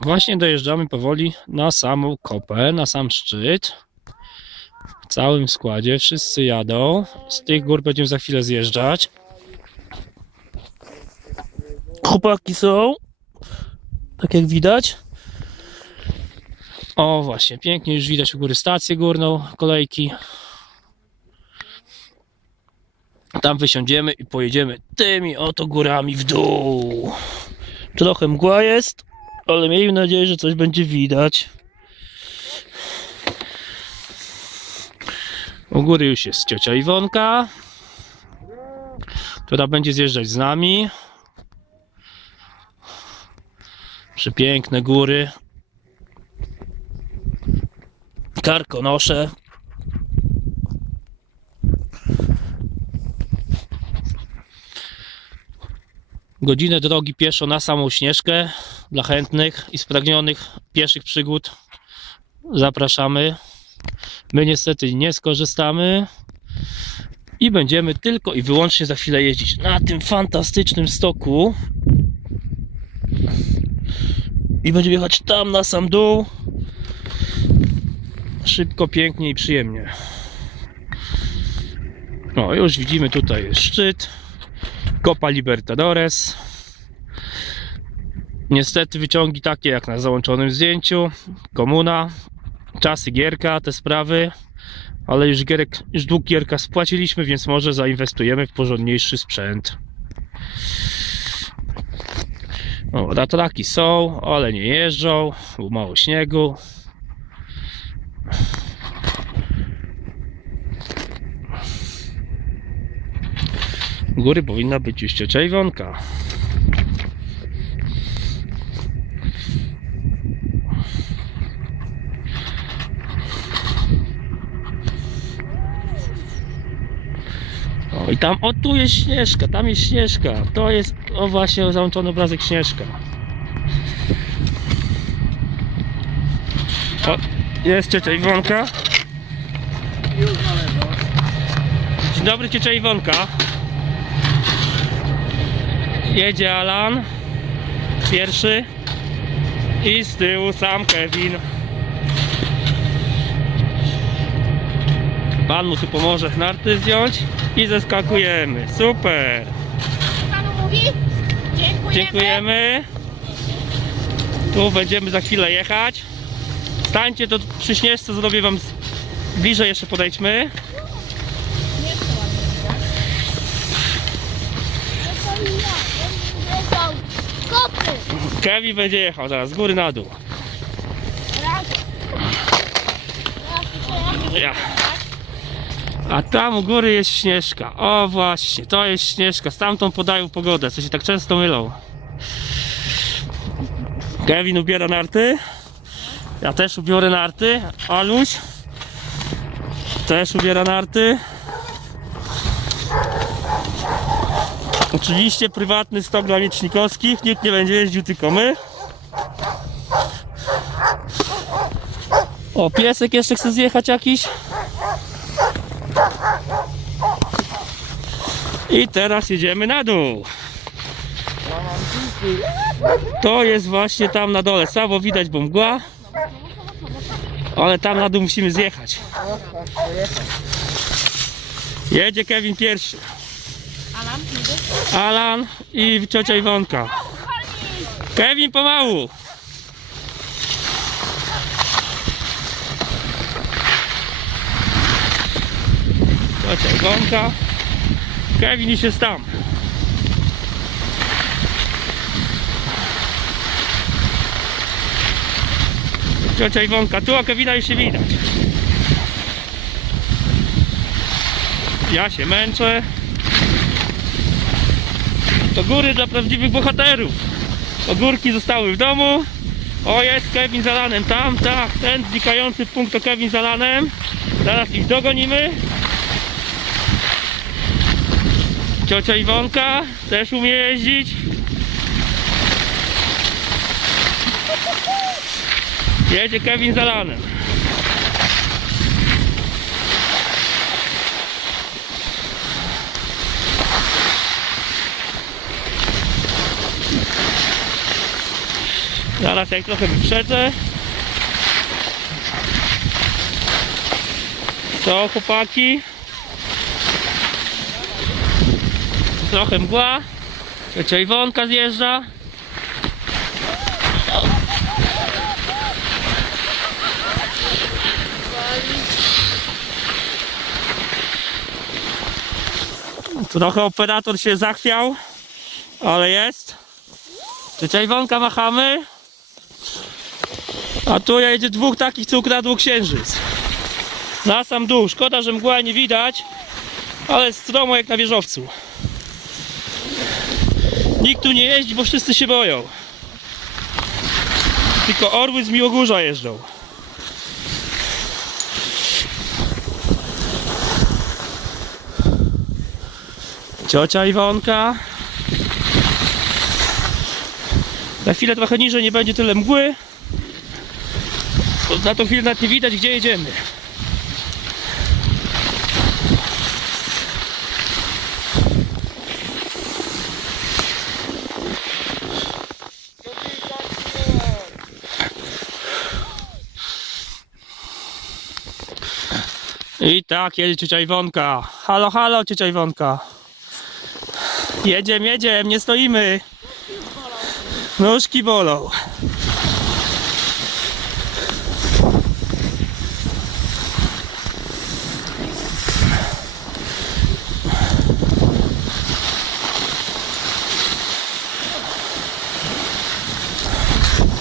Właśnie dojeżdżamy powoli na samą kopę, na sam szczyt. W całym składzie, wszyscy jadą. Z tych gór będziemy za chwilę zjeżdżać. Chłopaki są, tak jak widać. O właśnie, pięknie już widać u góry stację górną, kolejki. Tam wysiądziemy i pojedziemy tymi oto górami w dół. Trochę mgła jest, ale miejmy nadzieję, że coś będzie widać. U góry już jest ciocia Iwonka, która będzie zjeżdżać z nami. Przepiękne góry. Karkonosze. Godzinę drogi pieszo na samą Śnieżkę dla chętnych i spragnionych pieszych przygód. Zapraszamy. My niestety nie skorzystamy i będziemy tylko i wyłącznie za chwilę jeździć na tym fantastycznym stoku. I będziemy jechać tam na sam dół. Szybko, pięknie i przyjemnie. No, już widzimy tutaj szczyt. Copa Libertadores. Niestety wyciągi takie jak na załączonym zdjęciu. Komuna, czasy Gierka, te sprawy. Ale już, gierek, już dług Gierka spłaciliśmy, więc może zainwestujemy w porządniejszy sprzęt. O, są, ale nie jeżdżą, bo mało śniegu. Góry powinna być już ciocia i tam, o tu jest Śnieżka, tam jest Śnieżka. To jest, o właśnie, załączony obrazek Śnieżka. O, jest ciocia Iwonka. Dzień dobry, ciocia Iwonka. Jedzie Alan. Pierwszy. I z tyłu sam Kevin. Pan mu tu pomoże narty zdjąć i zeskakujemy. Super. Panu mówi? Dziękujemy. Dziękujemy. Tu będziemy za chwilę jechać. Stańcie to przy śnieżce, zrobię wam z- bliżej jeszcze podejdźmy. Kevin będzie jechał zaraz z góry na dół. Ja. A tam u góry jest Śnieżka. O właśnie, to jest Śnieżka. Stamtąd podają pogodę, co się tak często mylą. Kevin ubiera narty. Ja też ubiorę narty. Aluś też ubiera narty. Oczywiście prywatny stok dla miecznikowskich. Nikt nie będzie jeździł, tylko my. O, piesek jeszcze chce zjechać jakiś. I teraz jedziemy na dół. To jest właśnie tam na dole. Słabo widać, bo mgła. Ale tam na dół musimy zjechać. Jedzie Kevin pierwszy. Alan, i ciocia Iwonka. Kevin pomału. Ciocia Iwonka. Kevin jest tam. Ciocia Iwonka tu, a Kevina już się widać. Ja się męczę. To góry dla prawdziwych bohaterów. Ogórki zostały w domu. O, jest Kevin z Alanem tam, tak, ten znikający punkt to Kevin z Alanem. Zaraz ich dogonimy. Ciocia Iwonka też umie jeździć. Jedzie Kevin z Alanem. Zaraz jak trochę wyprzedzę. Co chłopaki? Trochę mgła. Ciocia Iwonka zjeżdża. Trochę operator się zachwiał, ale jest. Ciocia Iwonka machamy. A tu jedzie dwóch takich, co ukradło księżyc. Na sam dół. Szkoda, że mgła nie widać, ale stromo jak na wieżowcu. Nikt tu nie jeździ, bo wszyscy się boją. Tylko orły z Miłogórza jeżdżą. Ciocia Iwonka. Na chwilę trochę niżej nie będzie tyle mgły. Na tą chwilę nawet nie widać gdzie jedziemy. I tak, jedzie ciocia Iwonka. Halo, halo, ciocia Iwonka. Jedziemy, jedziemy, nie stoimy. Nóżki bolą.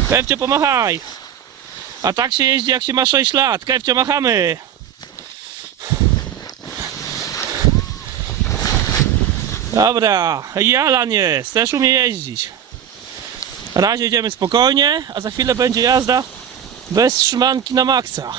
Kewcio, pomachaj. A tak się jeździ, jak się ma 6 lat. Kewcio, machamy. Dobra, i Alan jest, też umie jeździć. Na razie jedziemy spokojnie, a za chwilę będzie jazda bez trzymanki na maksa.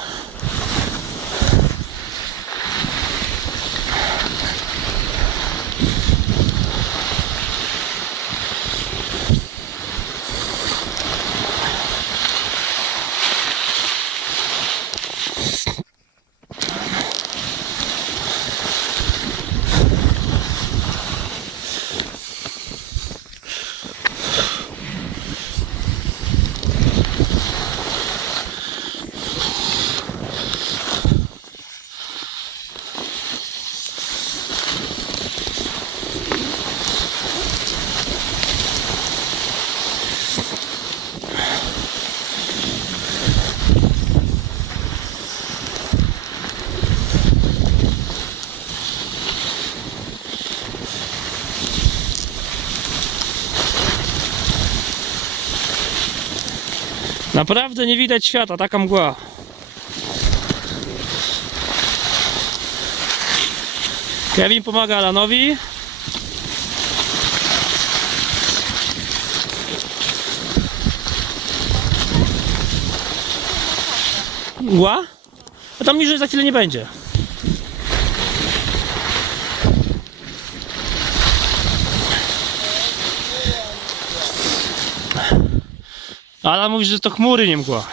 Naprawdę nie widać świata, taka mgła. Kevin pomaga Alanowi. Mgła? A tam niżej za chwilę nie będzie. Alan mówi, że to chmury, nie mgła.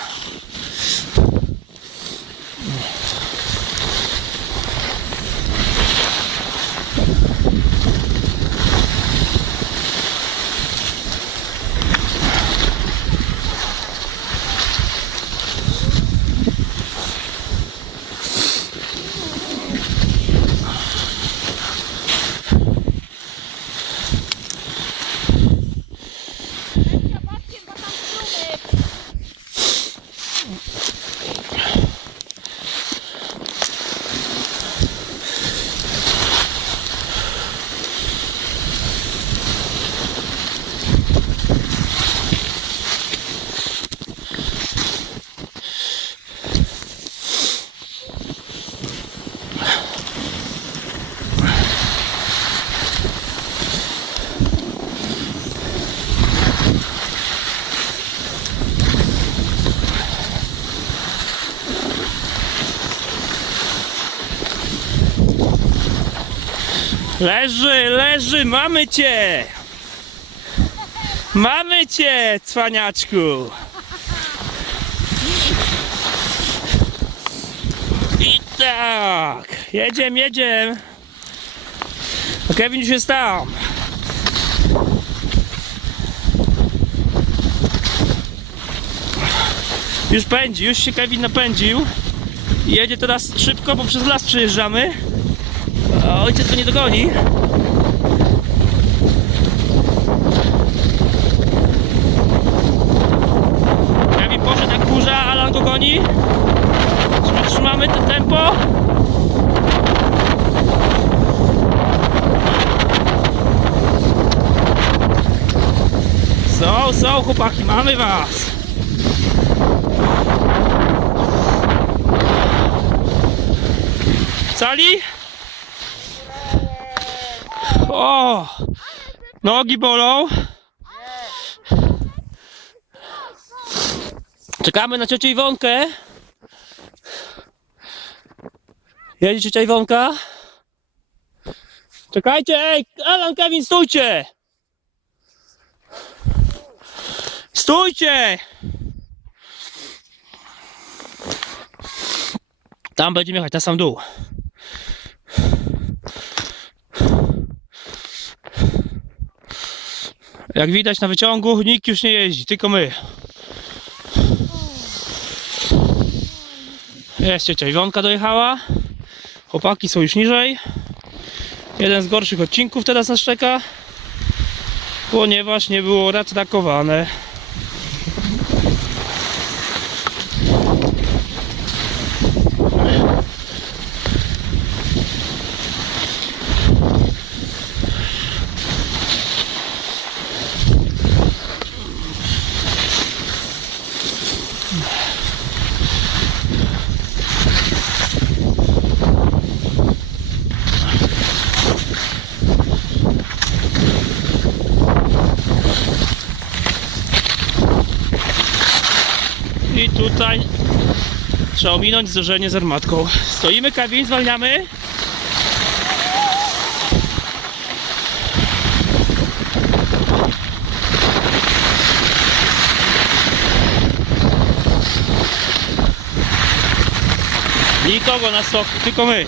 Leży, leży, mamy cię! Mamy cię, cwaniaczku! I tak, jedziemy, jedziemy. A Kevin już jest tam. Już pędzi, już się Kevin napędził. Jedzie teraz szybko, bo przez las przejeżdżamy. Ojciec go nie dogoni. Kevin poszedł jak burza, Alan go goni. Trzymamy to tempo. Są, są chłopaki, mamy was. Cali? O! Nogi bolą. Czekamy na ciocię Iwonkę. Jedzie ciocia Iwonka. Czekajcie, ej, Alan, Kevin, stójcie! Stójcie! Tam będziemy jechać, na sam dół. Jak widać na wyciągu, nikt już nie jeździ, tylko my. Jest ciocia Iwonka dojechała. Chłopaki są już niżej. Jeden z gorszych odcinków teraz nas czeka, ponieważ nie było ratrakowane. I tutaj trzeba ominąć zderzenie z armatką. Stoimy, Kevin, zwalniamy. Nikogo na stop, tylko my.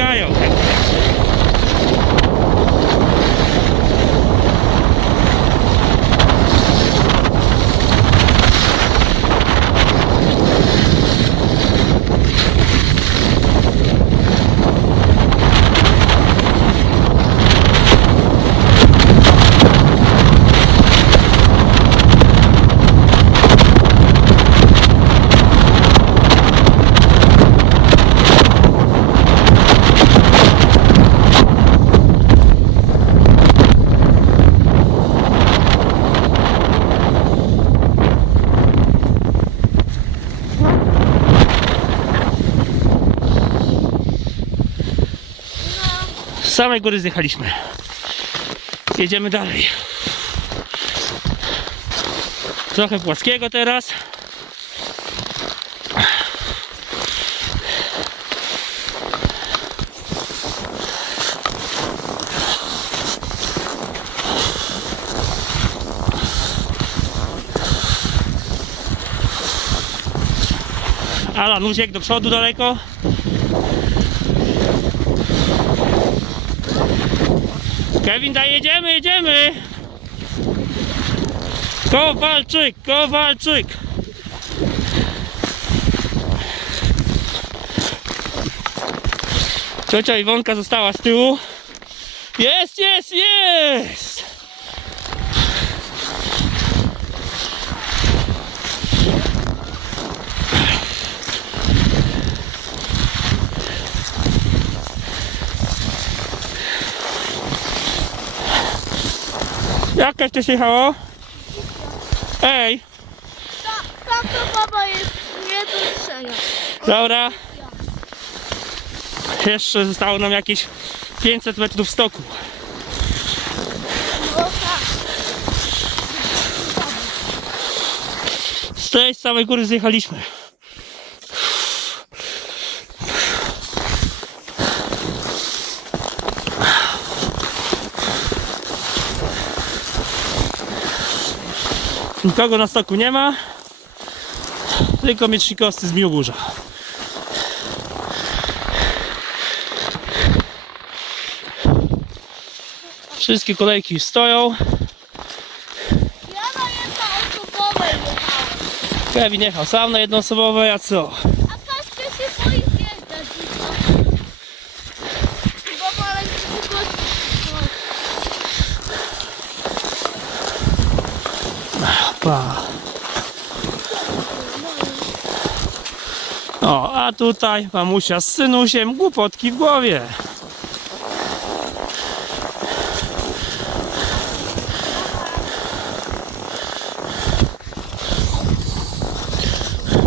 Chłopaki się samej góry zjechaliśmy. Jedziemy dalej. Trochę płaskiego teraz. Alan uciekł do przodu daleko. Kevin, daj, jedziemy, jedziemy! Kowalczyk, Kowalczyk! Ciocia Iwonka została z tyłu. Jest, jest, jest! Jakaś to się jechało? Ej, Ta, to baba jest nie do ruszenia. dobra. Jeszcze zostało nam jakieś 500 metrów stoku. O tak. Z tej samej góry zjechaliśmy. Nikogo na stoku nie ma. Tylko miecznikowscy z Miłogórza. Wszystkie kolejki stoją. Kevin jechał sam na jednoosobowe, a co? A Kaśka się boi zjeżdżać. Bo ma rękę Pa. O, a tutaj mamusia z synusiem głupotki w głowie.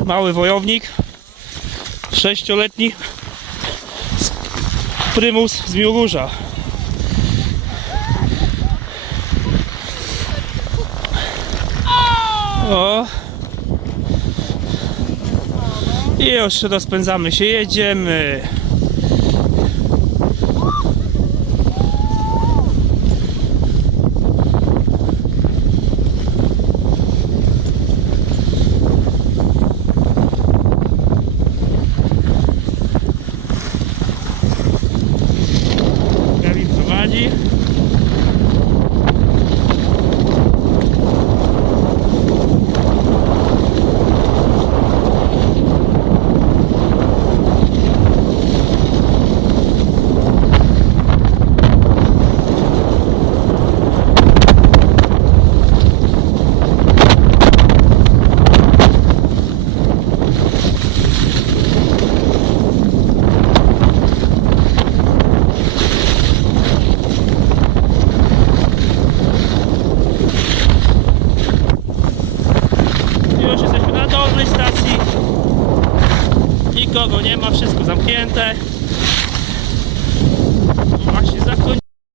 Mały wojownik, sześcioletni prymus z Miłogórza. O! I już rozpędzamy się, jedziemy.